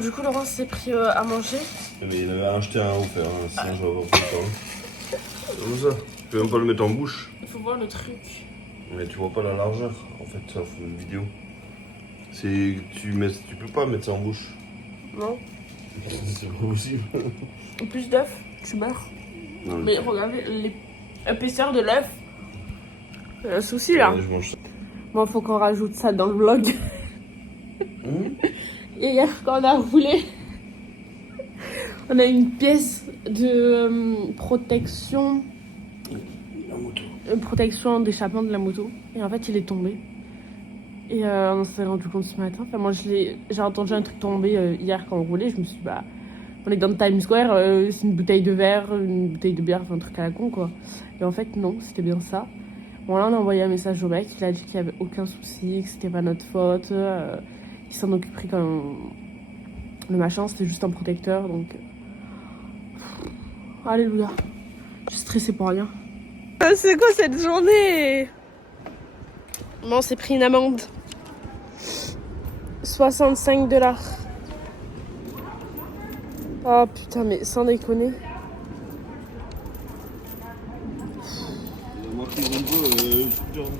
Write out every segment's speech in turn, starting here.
Du coup, Laurent s'est pris à manger. Mais il avait acheté un ouf, hein, sinon je vais avoir plus le temps. Comme ça, tu peux même pas le mettre en bouche. Il faut voir le truc. Mais tu vois pas la largeur, en fait, ça fait une vidéo. Tu peux pas mettre ça en bouche. Non. C'est pas possible. Plus d'œufs, tu meurs. Non, mais regardez l'épaisseur de l'œuf. C'est un souci là. Ouais, je mange ça. Bon, faut qu'on rajoute ça dans le vlog. Et hier, quand on a roulé, on a une pièce de protection. La moto. Protection d'échappement de la moto. Et en fait, il est tombé. Et on s'est rendu compte ce matin. Enfin, moi, j'ai entendu un truc tomber hier quand on roulait. Je me suis dit, bah, on est dans le Times Square, c'est une bouteille de verre, une bouteille de bière, enfin un truc à la con, quoi. Et en fait, non, c'était bien ça. Bon, là, on a envoyé un message au mec. Il a dit qu'il n'y avait aucun souci, que c'était pas notre faute. Il s'en occuperait quand le machin, c'était juste un protecteur, donc. Alléluia. Je suis stressée pour rien. C'est quoi cette journée? Bon, on s'est pris une amende. 65$. Oh putain, mais sans déconner.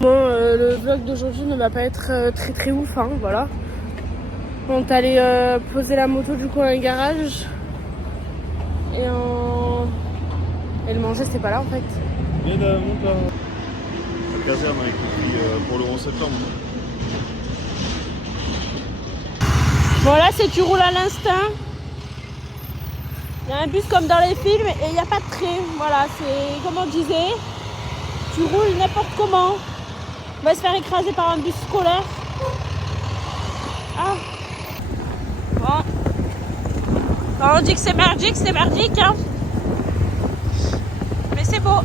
Bon, le vlog d'aujourd'hui ne va pas être très ouf, hein, voilà. On est allé poser la moto du coup dans un garage. Et le manger, c'était pas là en fait. Viens là, monte là. La caserne avec le prix pour le 11 septembre. Bon, là, c'est tu roules à l'instinct. Il y a un bus comme dans les films et il n'y a pas de train. Voilà, c'est comme on disait. Tu roules n'importe comment. On va se faire écraser par un bus scolaire. Ah. Bon. On dit que c'est merdique, hein. Mais c'est beau.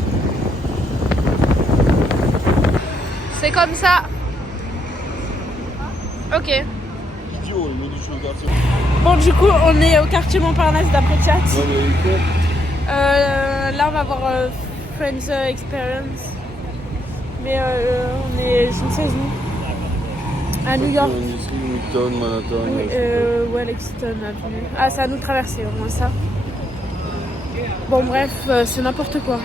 C'est comme ça. Ok. Idiot, il met du chaud au quartier. Bon, du coup, on est au quartier Montparnasse d'après chat. Non, mais Là, on va voir Friends Experience. Mais je ne sais où. À New York. Newton, Manhattan. Oui, Lexington Avenue. Ah, c'est à nous de traverser, au moins ça. Bon, bref, c'est n'importe quoi.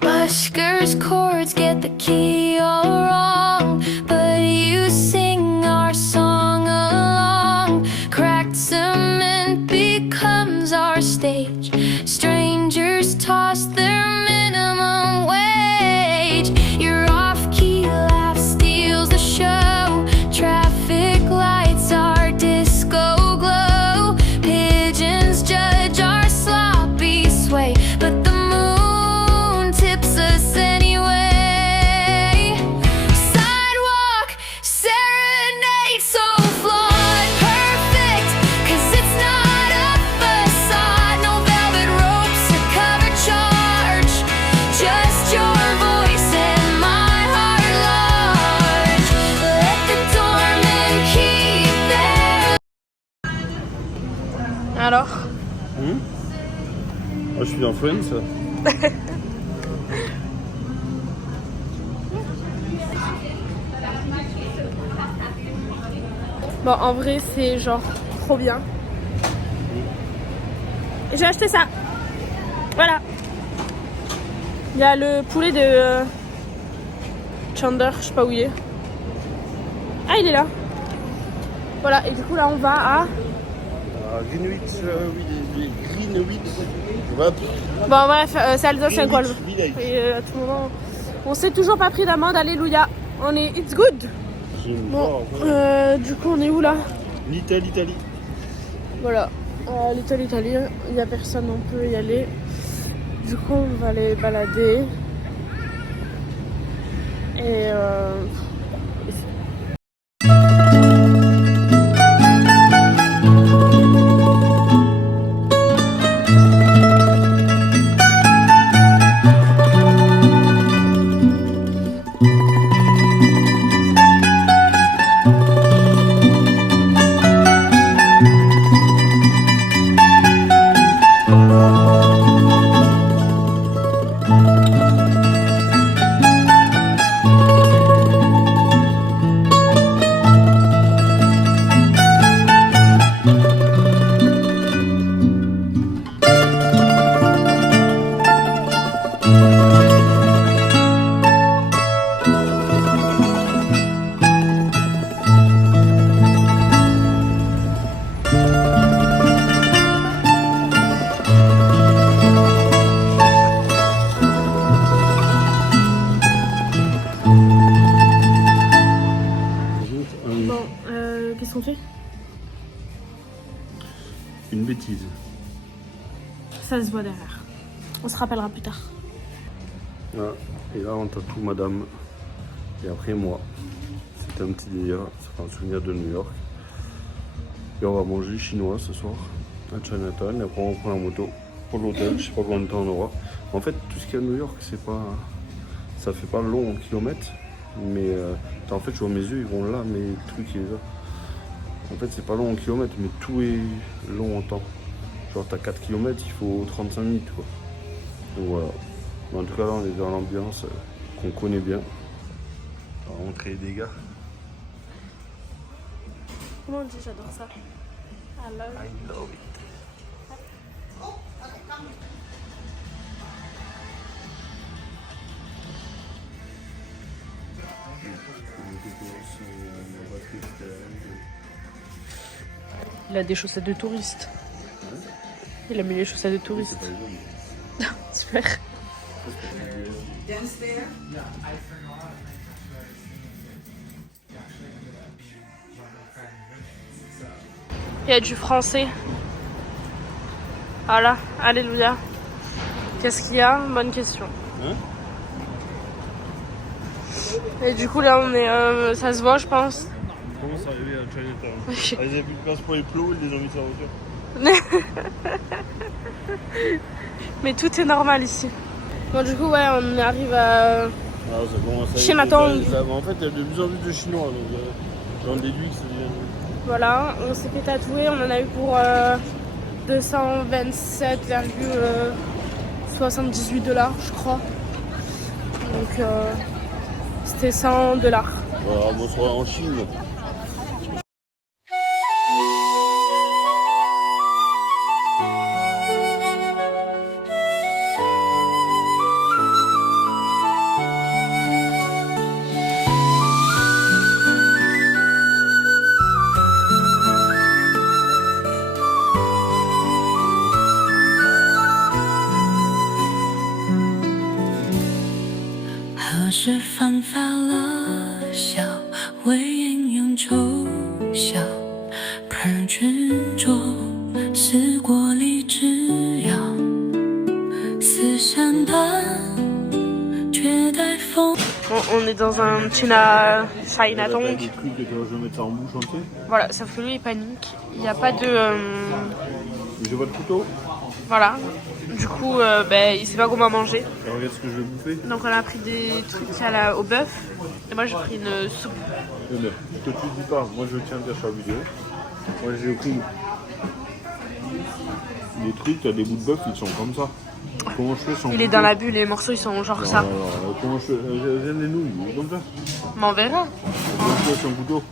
Buskers chords get the key all wrong, but you sing our song along. Cracked cement becomes our stage. Strangers toss their minimum wage. Your off-key laugh steals the show. Traffic lights are disco glow. Pigeons judge our sloppy sway, but the moon tips us anyway. Sidewalk serenade so flawed, perfect, 'cause it's not a facade. No velvet ropes or cover charge, just your voice and my heart large. Let the doorman keep their. Alors? Moi, je suis dans Friends. Bon, en vrai, c'est genre trop bien. Et j'ai acheté ça. Voilà. Il y a le poulet de Chandler, je sais pas où il est. Ah, il est là. Voilà, et du coup, là, on va à. Greenwich, oui, Greenwich. Va. Bon, bref, c'est alsacien quoi. Village. Et à tout moment, on s'est toujours pas pris d'amende, alléluia. On est it's good. Bon, du coup, on est où là? L'Italie. Voilà, l'Italie, il y a personne, on peut y aller. Du coup, on va aller balader. Et Bon, qu'est-ce qu'on fait? Une bêtise. Ça se voit derrière. On se rappellera plus tard. Ah, et là on tatoue madame. Et après moi. C'était un petit délire. Ça fait un souvenir de New York. Et on va manger chinois ce soir à Chinatown. Et après on prend la moto pour l'hôtel. Je sais pas combien de temps on aura. En fait tout ce qu'il y a à New York c'est pas. Ça fait pas long en kilomètres. Mais en fait je vois mes yeux ils vont là mais le truc il est là. En fait c'est pas long en kilomètres mais tout est long en temps. Genre t'as 4 km il faut 35 minutes quoi. Donc voilà. Mais en tout cas là on est dans l'ambiance qu'on connaît bien. On va montrer les dégâts. Comment on dit j'adore ça? I love it. Il a des chaussettes de touriste. Il a mis les chaussettes de touriste. Super. Il y a du français. Voilà, alléluia. Qu'est-ce qu'il y a? Bonne question. Hein? Et du coup là on est, ça se voit je pense. Comment ça arriver à Chinatown? Ils avaient plus de place pour les plots, ils les ont mis sur la voiture. Mais tout est normal ici. Bon du coup ouais on arrive à Chinatown. En fait il y a de plus en plus de chinois donc j'en déduis que c'est bien. Voilà, on s'est fait tatouer, on en a eu pour 227,78 $, je crois. Donc c'était $100. Voilà, on sera en Chine. On est dans un Chinatown. Des trucs que je vais mettre ça en bouche entière. Voilà, sauf que lui il panique. Il n'y a pas de. J'ai pas de couteau. Voilà. Du coup, il sait pas comment manger. Alors, regarde ce que je vais bouffer. Donc on a pris des trucs au bœuf. Et moi j'ai pris une soupe. Que tu dis pas, moi je tiens bien sur la vidéo. Moi j'ai pris des trucs, t'as des bouts de bœuf, ils sont comme ça. Comment je fais sans Il est dans la bulle, les morceaux ils sont genre ça. Comment je fais? J'aime les nouilles, comme ça. Mais on verra. Comment je fais sans couteau?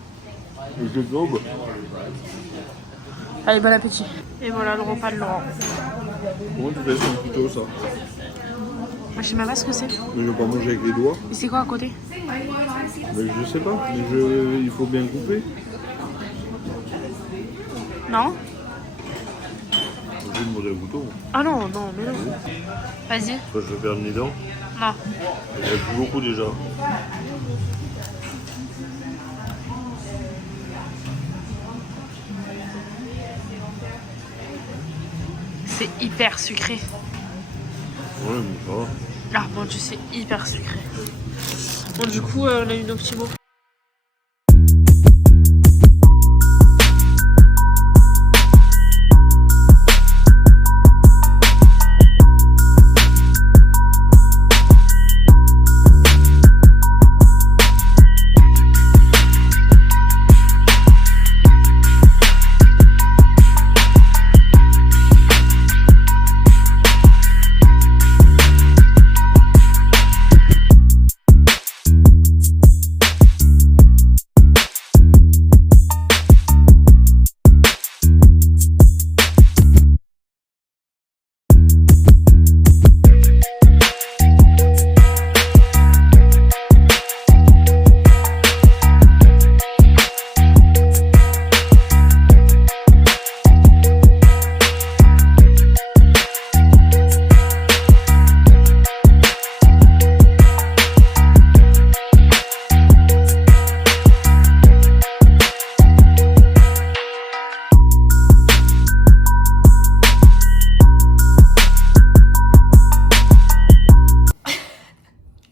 Je les gobe. Allez, bon appétit. Et voilà le repas de Laurent. Comment tu fais sans couteau ça? Je sais même pas ce que c'est. Mais je vais pas manger avec les doigts. Et c'est quoi à côté? Mais je sais pas, il faut bien couper. Non? Je vais demander un couteau. Ah non, non, mais non. Vas-y. Soit je vais faire le nez dents. Non. Il y a plus beaucoup déjà. C'est hyper sucré. Ouais, mais ça va. Ah bon, tu sais, hyper sucré. Bon, du coup, on a eu nos petits mots.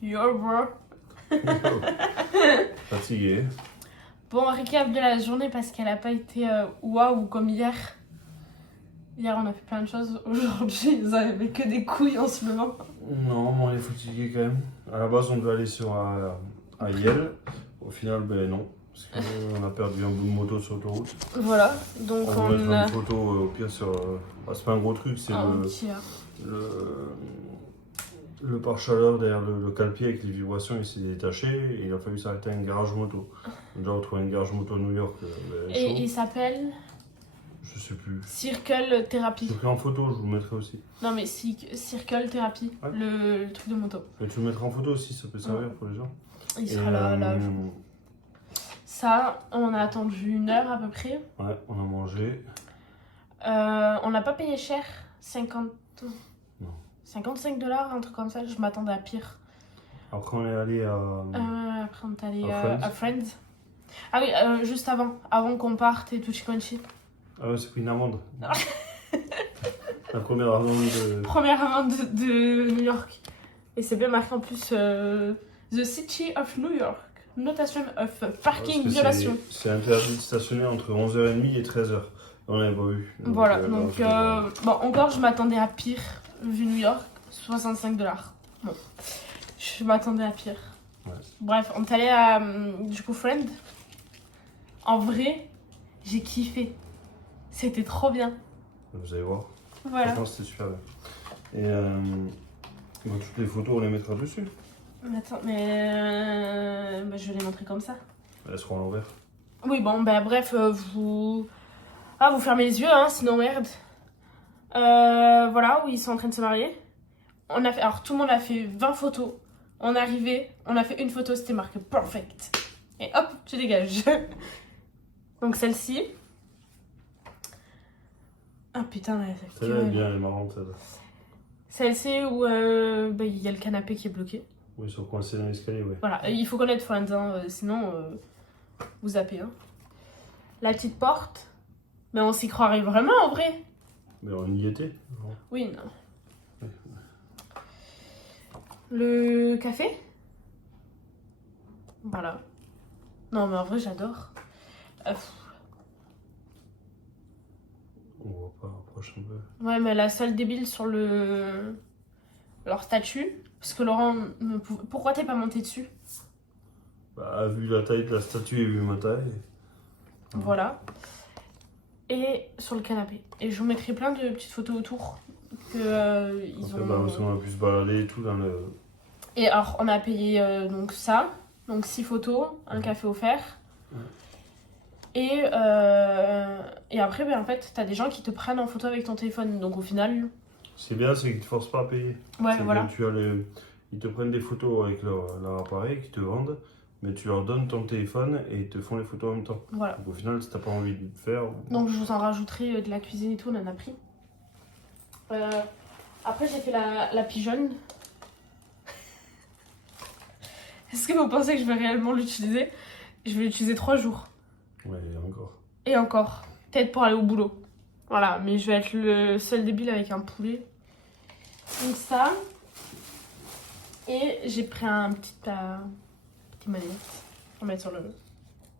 Yo, bro. Fatigué. Bon, récap de la journée parce qu'elle a pas été waouh comme hier. Hier, on a fait plein de choses. Aujourd'hui, ils avaient que des couilles en ce moment. Non, mais on est fatigué quand même. À la base, on devait aller à Yel. Au final, ben non. Parce qu'on a perdu un bout de moto sur l'autoroute. Voilà, donc On va on mettre a une photo au pire sur. C'est pas un gros truc, c'est un petit. le pare-chaleur derrière le cale-pied avec les vibrations, il s'est détaché et il a fallu s'arrêter à un garage moto. Déjà, on trouve un garage moto à New York. Ben, Et chaud. il s'appelle Je sais plus. Circle Therapy. J'ai pris en photo, je vous le mettrai aussi. Non, mais Circle Therapy, Ouais. le truc de moto. Mais tu le mettras en photo aussi, ça peut servir pour les gens. Il Et, sera là. Ça, on a attendu 1 heure à peu près. Ouais, on a mangé. On n'a pas payé cher, 55 $, un truc comme ça. Je m'attendais à pire. Après, on est allé à. Après, on est allé À Friends. à Friends. Ah oui, juste avant qu'on parte et tout chiconchi. Ah ouais, c'est pris une amende. La première amende de. Première amende de New York. Et c'est bien marqué en plus The City of New York. Notation of parking Parce que violation. C'est interdit de stationner entre 11h30 et 13h. On n'avait pas vu. Voilà, là, bon, encore je m'attendais à pire, vu New York, 65 $. Bon, je m'attendais à pire. Ouais. Bref, on est allé à, du coup, Friend. En vrai, j'ai kiffé. C'était trop bien. Vous allez voir. Voilà. Franchement, c'était super bien. Et toutes les photos, on les mettra dessus. Mais attends, mais bah, je vais les montrer comme ça. Elles seront à l'envers. Oui, bon, bah bref, vous fermez les yeux, hein, sinon merde. Voilà, où ils sont en train de se marier. Alors tout le monde a fait 20 photos. On est arrivé, on a fait une photo, c'était marqué perfect. Et hop, tu dégages. Donc celle-ci. Ah putain, là, Celle-là, elle est bien, elle est marrante. Celle-là. Celle-ci où il y a le canapé qui est bloqué. Oui, ils sont coincés dans l'escalier, ouais. Voilà, il faut connaître Friends, hein, sinon vous zappez. Hein. La petite porte. Mais on s'y croirait vraiment en vrai. Mais on y était. Non. Oui, non. Le café. Voilà. Non, mais en vrai, j'adore. On voit pas, approche un peu. Ouais, mais la seule débile sur leur statue. Parce que Laurent, pourquoi t'es pas monté dessus? Bah, vu la taille de la statue et vu ma taille. Voilà. Et sur le canapé. Et je vous mettrai plein de petites photos autour. Que ils Après, ont. bah, parce qu'on a pu se balader et tout dans le. Et alors, on a payé donc ça. Donc 6 photos, un café offert. Et après, ben, en fait, t'as des gens qui te prennent en photo avec ton téléphone. Donc au final. C'est bien, c'est qu'ils te forcent pas à payer. Ouais, C'est voilà. que tu as ils te prennent des photos avec leur appareil qu'ils te vendent, mais tu leur donnes ton téléphone et ils te font les photos en même temps. Voilà. Donc au final, si t'as pas envie de le faire. Donc je vous en rajouterai de la cuisine et tout, on en a pris. Après, j'ai fait la pigeonne. Est-ce que vous pensez que je vais réellement l'utiliser? Je vais l'utiliser 3 jours. Ouais, encore. Et encore. Peut-être pour aller au boulot. Voilà, mais je vais être le seul débile avec un poulet. Donc ça. Et j'ai pris un petit manette. Pour mettre sur le...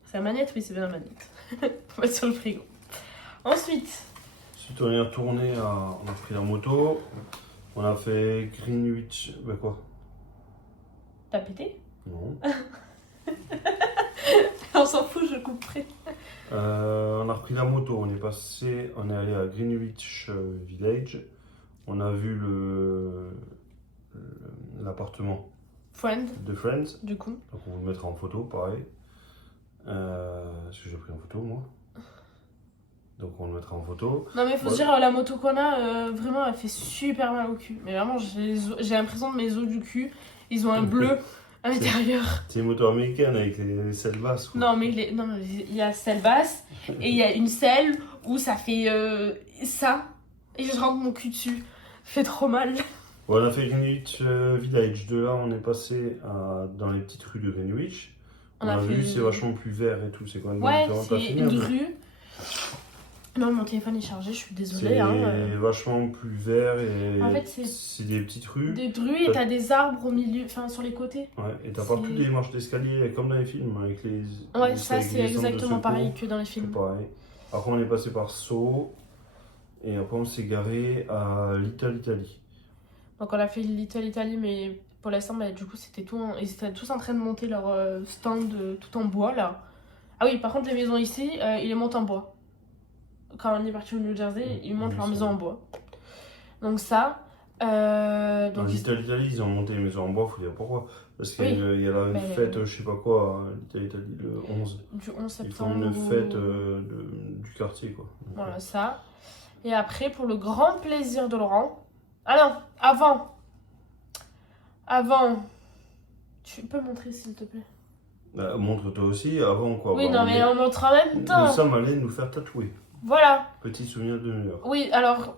C'est la manette? Oui, c'est bien la manette. Pour mettre sur le frigo. Ensuite. Ensuite, on est retourné on a pris la moto. On a fait Greenwich. Bah quoi? T'as pété? Non. On s'en fout, je couperai. On a repris la moto. On est allé à Greenwich Village. On a vu l'appartement Friend, de Friends. du coup. Donc on vous le mettra en photo, pareil. Parce que j'ai pris en photo, moi. Donc on le mettra en photo. Non mais faut se dire, la moto qu'on a, vraiment, elle fait super mal au cul. Mais vraiment, j'ai l'impression que mes os du cul, ils ont un bleu à l'intérieur. C'est une moto américaine avec les selles basses. Quoi. Non mais il y a selle basse et il y a une selle où ça fait ça. Et je rentre mon cul dessus. Ça fait trop mal. Bon, on a fait Greenwich Village. De là, on est passé dans les petites rues de Greenwich. On a vu, c'est vachement plus vert et tout. C'est quand même Ouais, différent. c'est une rue. Non, mon téléphone est chargé, je suis désolée. C'est Hein, vachement plus vert et En fait, c'est c'est des petites rues. des rues et t'as des arbres au milieu, enfin sur les côtés. Ouais, et t'as C'est- pas plus des marches d'escalier comme dans les films avec les. Ouais, les ça avec c'est les centres de exactement secours. pareil que dans les C'est films. pareil. Après, on est passé par Sceaux et après, on s'est garé à Little Italy. Donc on a fait Little Italy, mais pour l'instant, bah, du coup, c'était tout. Ils étaient tous en train de monter leur stand tout en bois là. Ah oui, par contre, les maisons ici, ils les montent en bois. Quand on est parti au New Jersey, ils montent Oui, leur c'est maison vrai. en bois. Donc ça. Dans Donc Little Italy, ils ont monté les maisons en bois, faut dire pourquoi. Parce qu'il Oui. y a la Mais- fête, je sais pas quoi, à Little Italy, le 11. du 11 Ils septembre. font une ou- fête du quartier, quoi. Donc, Voilà, ça. Et après, pour le grand plaisir de Laurent. Ah non, avant. Avant. Tu peux montrer s'il te plaît? montre-toi aussi, avant quoi. Oui, Bah, non, mais on montre en même nous temps. sommes allés nous faire tatouer. Voilà. Petit souvenir de New York. Oui, alors,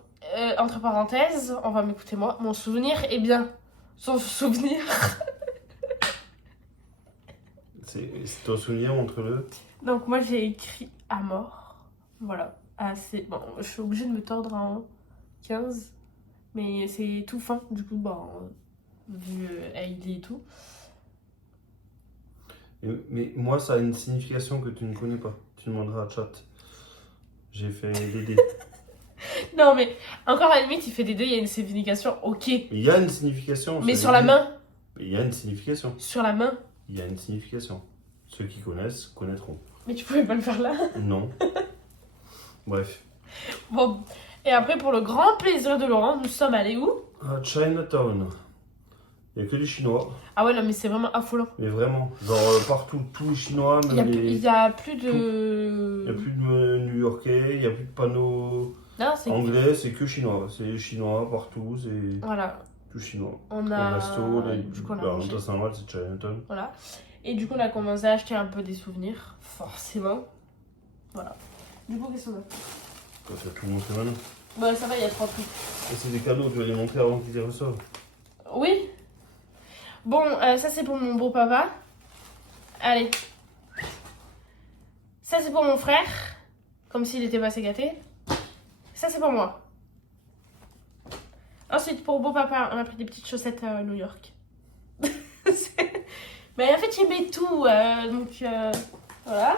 entre parenthèses, on va m'écouter moi. Mon souvenir est bien. Son souvenir. C'est ton souvenir, montre-le. Donc, moi, j'ai écrit à mort. Voilà. Assez. Bon, je suis obligée de me tordre en 15. Mais c'est tout fin, du coup, bon, vu Hailey et tout. Mais moi, ça a une signification que tu ne connais pas. Tu demanderas à chat. J'ai fait des dés. Non, mais encore à la limite, il fait des dés, il y a une signification, ok. Il y a une signification. Mais ça sur veut la dire- main, Il y a une signification. sur la main. Il y a une signification. Ceux qui connaissent connaîtront. Mais tu pouvais pas le faire là. Non. Bref. Bon. Et après, pour le grand plaisir de Laurent, nous sommes allés où? À Chinatown. Il n'y a que des Chinois. Ah ouais, non, mais c'est vraiment affolant. Mais vraiment. Genre partout, tous les Chinois, Il y a, même il les. y a plus de... Il n'y a plus de New-Yorkais, il n'y a plus de panneaux Non, c'est... anglais, c'est que chinois. C'est chinois partout, c'est Voilà. tout chinois. On Les a... restos, Du coup, on a bah, en mangé. même temps, c'est normal, c'est Chinatown. Voilà. Et du coup, on a commencé à acheter un peu des souvenirs. Forcément. Voilà. Du coup, qu'est-ce qu'on a? Quand tu as tout montré maintenant. Bah, ça va, il y a 3 trucs. Et c'est des cadeaux, tu vas les montrer avant qu'ils les reçoivent. Oui. Bon, ça c'est pour mon beau-papa. Allez. Ça c'est pour mon frère. Comme s'il était pas assez gâté. Ça c'est pour moi. Ensuite, pour beau-papa, on a pris des petites chaussettes à New York. Mais en fait, il met tout. Donc, voilà.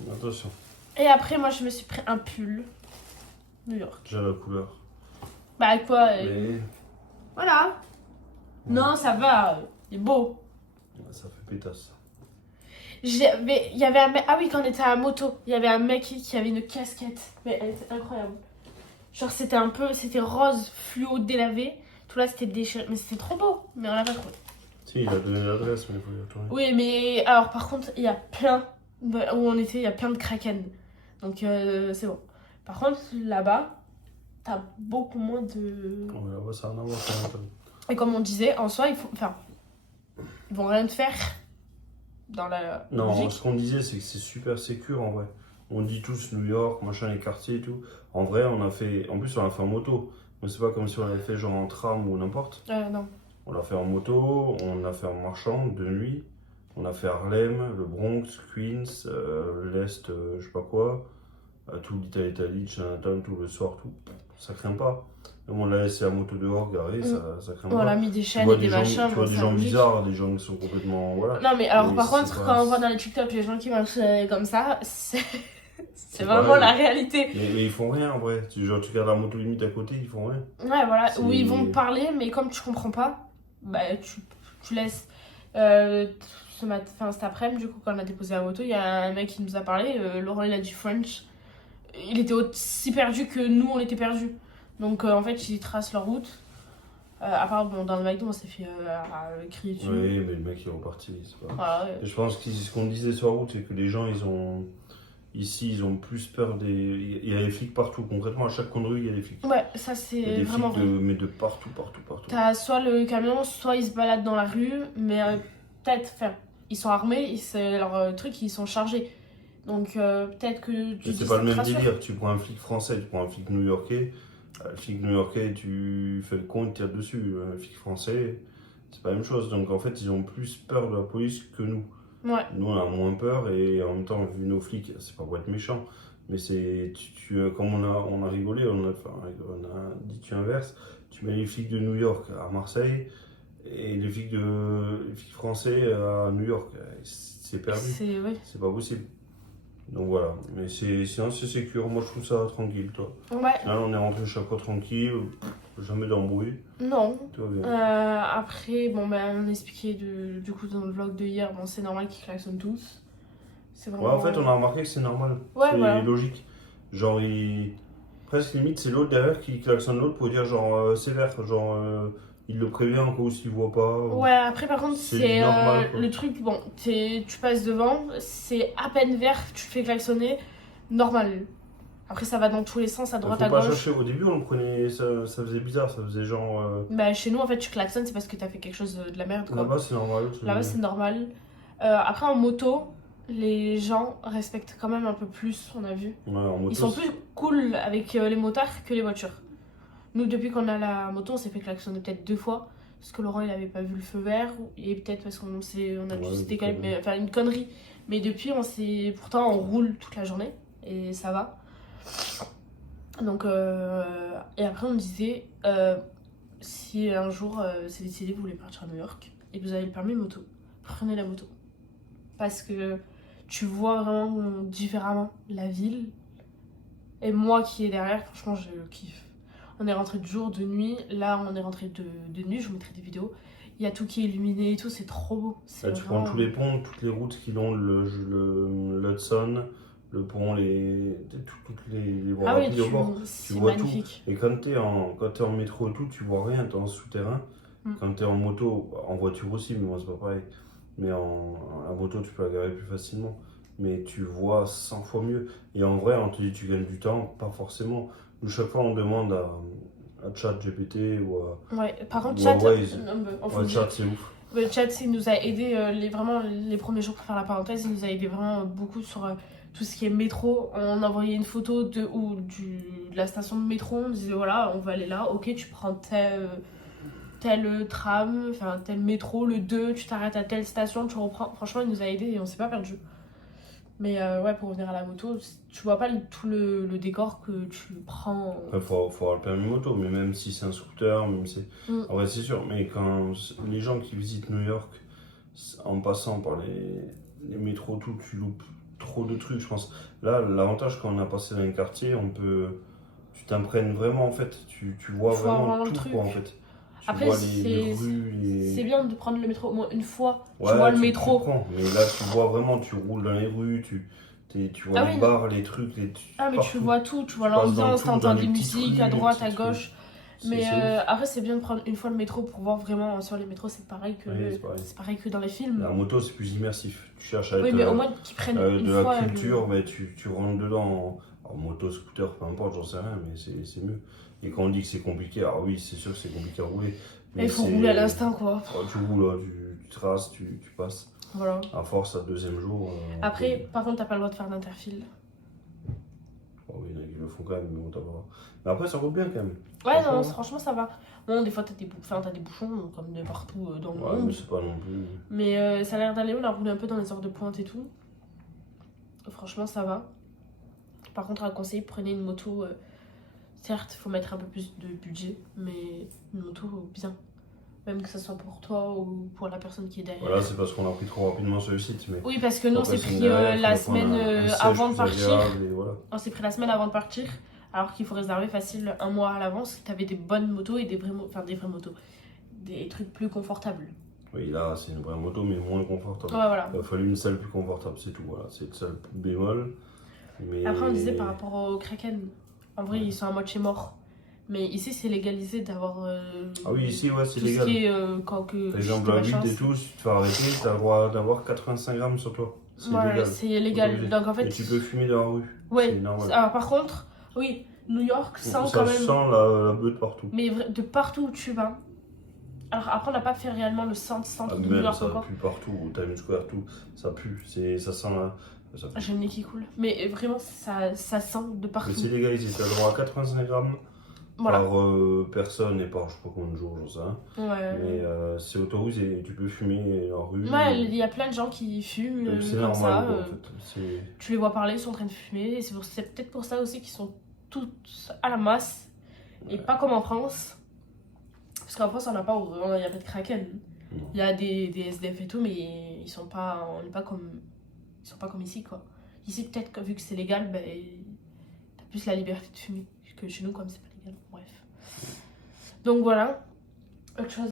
Bon, attention, Et après, moi, je me suis pris un pull. New York. j'ai la couleur. Bah, quoi Mais Voilà. Non, ça va. Il est beau. ça fait pétasse. Il y avait un mec, ah oui, quand on était à la moto, il y avait un mec qui avait une casquette, mais elle était incroyable. Genre c'était rose fluo délavé, tout là c'était déchiré, mais c'était trop beau, mais on l'a pas trouvé. Si, il a donné l'adresse, mais il faut y retourner. Oui, mais alors par contre, il y a plein, où on était, il y a plein de kraken, donc c'est bon. Par contre, là-bas, t'as beaucoup moins de... On va voir ça en avoir Chinatown. Et comme on disait, en soi, ils vont rien te faire dans la Non, logique. ce qu'on disait, c'est que c'est super sécure en vrai. On dit tous New York, machin, les quartiers et tout. En vrai, on a fait. En plus, on l'a fait en moto. Mais c'est pas comme si on l'avait fait genre en tram ou n'importe. Non. On l'a fait en moto, on l'a fait en marchant de nuit. On a fait Harlem, le Bronx, Queens, l'Est, je sais pas quoi. Tout l'Italie, Chinatown, tout le soir, tout. Ça craint pas. Même on l'a laissé la moto dehors garée, ça craint On pas. a mis des Tu chaînes vois et des gens, machins. tu vois bon, des c'est gens logique. bizarres, des gens qui sont complètement. Voilà. Non, mais alors Mais par c'est contre, pas- quand on voit dans les TikTok les gens qui marchent comme ça, c'est C'est vraiment pareil. la réalité. Mais ils font rien en vrai. Genre, tu regardes la moto limite à côté, ils font rien. Ouais, voilà, C'est- où ils vont te parler, mais comme tu comprends pas, bah tu laisses. Cet après-midi, du coup, quand on a déposé la moto, il y a un mec qui nous a parlé. Laurent, il a dit French. Il était aussi perdu que nous, on était perdus. Donc, en fait, ils tracent leur route. À part, bon, dans le McDo, on s'est fait crier dessus. Oui, mais le mec il est reparti. C'est pas... Voilà, ouais. Et je pense que ce qu'on disait sur la route, c'est que les gens, ici, ils ont plus peur des. Il y a des flics partout. Concrètement, à chaque coin de rue, il y a des flics. Ouais, ça, Il y a c'est des vraiment flics, vrai. mais de partout. T'as soit le camion, soit ils se baladent dans la rue, mais peut-être, ils sont armés, c'est leur truc, ils sont chargés. Donc peut-être que tu Mais dis c'est pas ça le te même rassure. délire. Tu prends un flic français, tu prends un flic new-yorkais. Le flic new-yorkais, tu fais le con, il te tire dessus. Un flic français, c'est pas la même chose. Donc en fait, ils ont plus peur de la police que nous. Ouais. Nous, on a moins peur et en même temps, vu nos flics, c'est pas pour être méchant, Mais c'est, comme on a rigolé, on a dit tu inverses, tu mets les flics de New York à Marseille et les flics français à New York. C'est perdu, Ouais. c'est pas possible. Donc voilà, mais sinon c'est sécure, moi je trouve ça tranquille, toi. Ouais. Là on est rentré chaque fois tranquille, jamais d'embrouille, Non. tout va bien. Après, bon, ben, on expliquait du coup dans le vlog de hier, bon, c'est normal qu'ils klaxonnent tous. C'est vraiment... Ouais, en fait on a remarqué que c'est normal, Ouais, c'est voilà. logique. Genre, presque limite c'est l'autre derrière qui klaxonne l'autre pour dire genre sévère, genre il le prévient en cas où s'il voit pas. Ouais, après par contre, C'est c'est normal, quoi. le truc, bon, tu passes devant, c'est à peine vert, tu te fais klaxonner, normal. Après, ça va dans tous les sens, à droite, Faut à pas gauche. chercher, au début on le prenait, ça faisait bizarre, ça faisait genre. Bah, chez nous, en fait, tu klaxonnes, c'est parce que t'as fait quelque chose de la merde, quoi. Là-bas c'est normal. Là-bas, c'est normal. Après, en moto, les gens respectent quand même un peu plus, on a vu. Ouais, en moto, Ils sont plus cool avec les motards que les voitures. Nous, depuis qu'on a la moto, on s'est fait klaxonner peut-être 2 fois. Parce que Laurent, il avait pas vu le feu vert. Et peut-être parce qu'on a dû se décaler. Mais, enfin, une connerie. Mais depuis, pourtant, on roule toute la journée. Et ça va. Donc, et après, on disait, si un jour, c'est décidé, vous voulez partir à New York, et que vous avez le permis moto, prenez la moto. Parce que tu vois vraiment différemment la ville. Et moi qui est derrière, franchement, je kiffe. On est rentré de jour, de nuit. Là, on est rentré de nuit. Je vous mettrai des vidéos. Il y a tout qui est illuminé et tout. C'est trop beau. Là, tu prends tous les ponts, toutes les routes qui longe l'Hudson, le pont, toutes les voies Ah oui, rapides au bord. c'est vois magnifique. Et quand t'es en métro et tout, tu vois rien, t'es en souterrain. Quand t'es en moto, en voiture aussi, mais moi c'est pas pareil. Mais en moto, tu peux la garer plus facilement. Mais tu vois 100 fois mieux. Et en vrai, on te dit tu gagnes du temps, pas forcément. Nous, chaque fois, on demande à ChatGPT ou à. Ouais, par contre, ou chat, à Waze. enfin, Chat, c'est ouf. le chat, il nous a aidé vraiment les premiers jours pour faire la parenthèse. Il nous a aidé vraiment beaucoup sur tout ce qui est métro. On envoyait une photo de la station de métro. On disait voilà, on va aller là. Ok, tu prends tel tram, enfin tel métro, le 2, tu t'arrêtes à telle station, tu reprends. Franchement, il nous a aidé et on s'est pas perdu. Mais ouais, pour revenir à la moto, tu vois pas tout le décor que tu prends. Il faut avoir le permis moto, mais même si c'est un scooter, même si. En vrai, c'est sûr, mais quand les gens qui visitent New York, en passant par les métros, tout, tu loupes trop de trucs, je pense. Là, l'avantage quand on a passé dans les quartiers, tu t'imprègnes vraiment en fait, tu vois Faut vraiment avoir le tout truc. quoi en fait. Tu Après, vois les rues, c'est bien de prendre le métro au moins une fois. Ouais, tu vois le tu métro. prends, mais là tu vois vraiment, tu roules dans les rues, tu vois Ah les oui. bars, les trucs, Mais partout. tu vois tout, tu vois Tu passes l'ambiance, dans tout, t'entends dans des les petites musiques rues, à les droite, à petites gauche. C'est Mais ouf. après, c'est bien de prendre une fois le métro pour voir vraiment sur les métros, c'est pareil que Oui, c'est pareil. c'est pareil que dans les films. La moto, c'est plus immersif. Tu cherches à être Oui, mais au moins qu'ils prennent une de fois. la culture, mais tu rentres dedans en moto, scooter, peu importe, j'en sais rien, mais c'est mieux. Et quand on dit que c'est compliqué, alors oui, c'est sûr que c'est compliqué à rouler. Mais il faut rouler à l'instinct, quoi. Tu roules, là, tu traces, tu passes. Voilà. À force, à deuxième jour. Après, par contre, t'as pas le droit de faire d'interfile. Oh, oui, il y en a qui le font quand même, mais bon, t'as pas. Mais après, ça roule bien quand même. Ouais, Franchement. non, franchement, ça va. Bon, des fois, t'as des bouchons, comme de partout dans le Ouais, monde. mais c'est pas non plus. Mais ça a l'air d'aller, on a roulé un peu dans les heures de pointe et tout. Franchement, ça va. Par contre, à conseiller, prenez une moto. Certes, il faut mettre un peu plus de budget, mais une moto bien. Même que ce soit pour toi ou pour la personne qui est derrière. Voilà, c'est parce qu'on a pris trop rapidement sur le site. Mais Oui, parce que nous, on après, s'est c'est pris derrière, la faut prendre semaine un siège avant de plus partir. agréable et voilà. On s'est pris la semaine avant de partir, alors qu'il faut réserver facile 1 mois à l'avance. T'avais des bonnes motos et des vraies motos. Des trucs plus confortables. Oui, là, c'est une vraie moto, mais moins confortable. Ouais, voilà. Il a fallu une salle plus confortable, c'est tout. Voilà, c'est le seul bémol. Mais... Après, on disait par rapport au Kraken. En vrai, ils sont en mode chez mort. Mais ici, c'est légalisé d'avoir. Ah oui, ici, ouais, c'est tout légal. ce qui est quand que. Par exemple, la vide et tout, si tu te fais arrêter, t'as le droit d'avoir 85 grammes sur toi. C'est Voilà, légal. c'est légal. Donc en fait. Et tu peux fumer dans la rue. Ouais. C'est normal. Alors par contre, oui, New York sent Ça quand même. sent la beuh de partout. Mais de partout où tu vas. Alors après, on n'a pas fait réellement le centre Ah, de New même York ça encore. pue partout, au Times Square, tout. Ça pue, ça sent là. Ça pue. J'ai le nez qui coule. Mais vraiment, ça sent de partout. Mais c'est légalisé, tu as le droit à 85 grammes Voilà. par personne et par je sais pas combien de jours, j'en sais rien. Ouais. Mais c'est autorisé, tu peux fumer en rue. Ouais, il y a plein de gens qui fument Donc c'est comme normal ça. quoi, en fait. C'est- Tu les vois parler, ils sont en train de fumer. Et c'est peut-être pour ça aussi qu'ils sont tous à la masse. Et pas comme en France. Parce qu'en France, on n'a pas, il y a pas de kraken. Non. Il y a des SDF et tout, mais ils sont pas, on n'est pas comme, ils sont pas comme ici, quoi. Ici, peut-être que vu que c'est légal, ben, t'as plus la liberté de fumer que chez nous, comme c'est pas légal. Bref. Donc voilà. Autre chose.